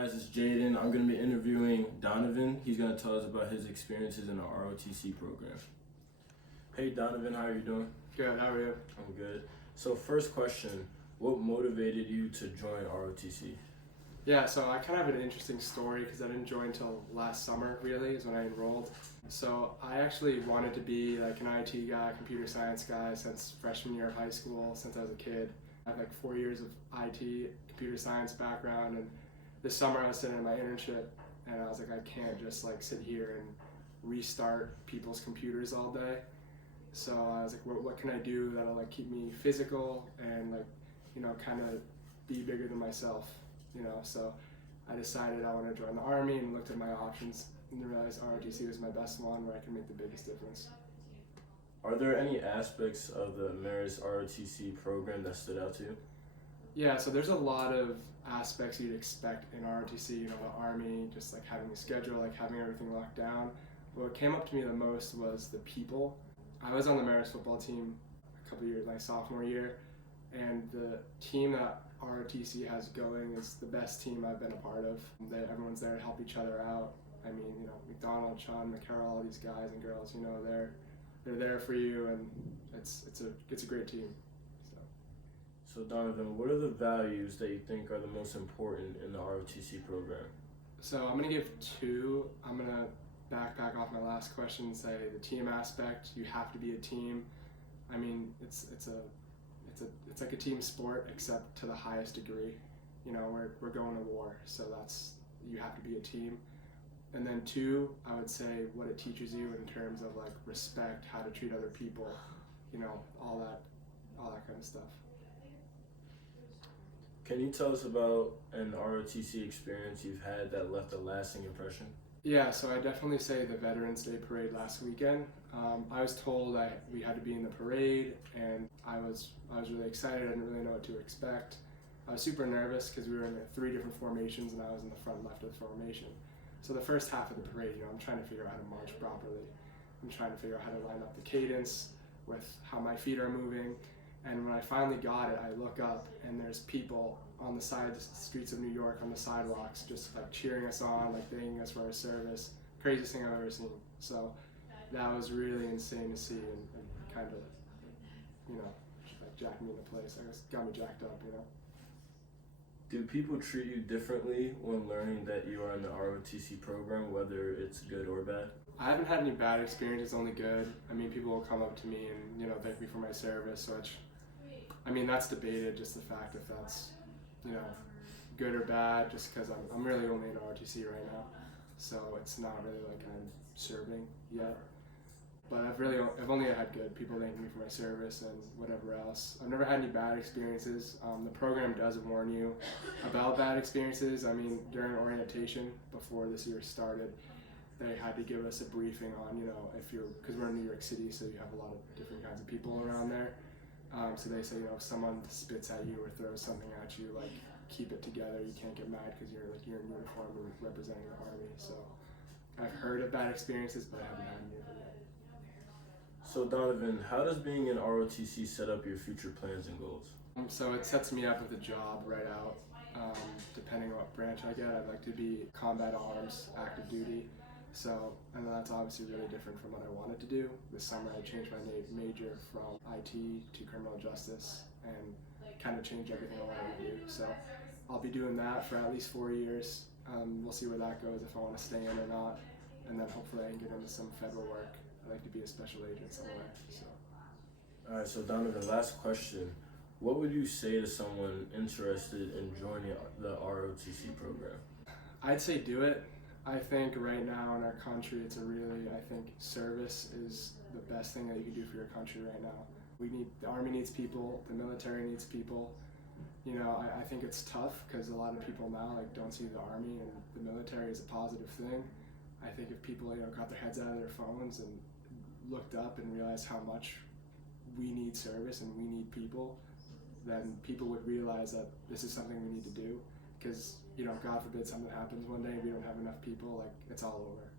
guys, it's Jaden. I'm going to be interviewing Donovan. He's going to tell us about his experiences in the ROTC program. Hey Donovan, how are you doing? Good, how are you? I'm good. So first question, what motivated you to join ROTC? Yeah, so I kind of have an interesting story because I didn't join until last summer, really, is when I enrolled. So I actually wanted to be like an IT guy, computer science guy since freshman year of high school, since I was a kid. I have like 4 years of IT, computer science background, and this summer I was sitting in my internship and I was like, I can't just like sit here and restart people's computers all day. So I was like, what can I do that'll like keep me physical and like, kind of be bigger than myself, So I decided I wanted to join the Army and looked at my options and realized ROTC was my best one where I can make the biggest difference. Are there any aspects of the Marist ROTC program that stood out to you? Yeah, so there's a lot of aspects you'd expect in ROTC, the Army, just like having a schedule, like having everything locked down. What came up to me the most was the people. I was on the Marist football team a couple years, my sophomore year, and the team that ROTC has going is the best team I've been a part of. Everyone's there to help each other out. I mean, McDonald, Sean, McCarroll, all these guys and girls, they're there for you, and it's a great team. So Donovan, what are the values that you think are the most important in the ROTC program? So I'm gonna give two. I'm gonna backpack off my last question and say the team aspect. You have to be a team. I mean, it's like a team sport, except to the highest degree. We're going to war, so you have to be a team. And then two, I would say what it teaches you in terms of like respect, how to treat other people, all that kind of stuff. Can you tell us about an ROTC experience you've had that left a lasting impression? Yeah, so I definitely say the Veterans Day parade last weekend. I was told we had to be in the parade, and I was really excited. I didn't really know what to expect. I was super nervous because we were in 3 different formations, and I was in the front left of the formation. So the first half of the parade, I'm trying to figure out how to march properly. I'm trying to figure out how to line up the cadence with how my feet are moving. And when I finally got it, I look up and there's people on the streets of New York, on the sidewalks, just like cheering us on, like thanking us for our service. Craziest thing I've ever seen. So that was really insane to see and kind of, like jacked me into place. I guess got me jacked up, Do people treat you differently when learning that you are in the ROTC program, whether it's good or bad? I haven't had any bad experiences, only good. I mean, people will come up to me and, thank me for my service, which, that's debated, just the fact if that's, good or bad, just because I'm really only in ROTC right now. So it's not really like I'm serving yet. But I've only had good people thanking me for my service and whatever else. I've never had any bad experiences. The program does warn you about bad experiences. During orientation before this year started, they had to give us a briefing on, because we're in New York City, so you have a lot of different kinds of people around there. So they say, if someone spits at you or throws something at you, like keep it together. You can't get mad because you're in uniform and representing the Army. So I've heard of bad experiences, but I haven't had any of them yet. So Donovan, how does being in ROTC set up your future plans and goals? So it sets me up with a job right out. Depending on what branch I get, I'd like to be combat arms, active duty. So, and that's obviously really different from what I wanted to do. This summer I changed my major from IT to criminal justice and kind of changed everything I wanted to do. So I'll be doing that for at least 4 years. We'll see where that goes, if I want to stay in or not. And then hopefully I can get into some federal work. I'd like to be a special agent somewhere. All right, so Donovan, last question. What would you say to someone interested in joining the ROTC program? I'd say do it. I think right now in our country, I think service is the best thing that you can do for your country right now. The Army needs people, the military needs people. I think it's tough because a lot of people now don't see the Army and the military as a positive thing. I think if people got their heads out of their phones and looked up and realized how much we need service and we need people, then people would realize that this is something we need to do. Because, God forbid something happens one day and we don't have enough people, it's all over.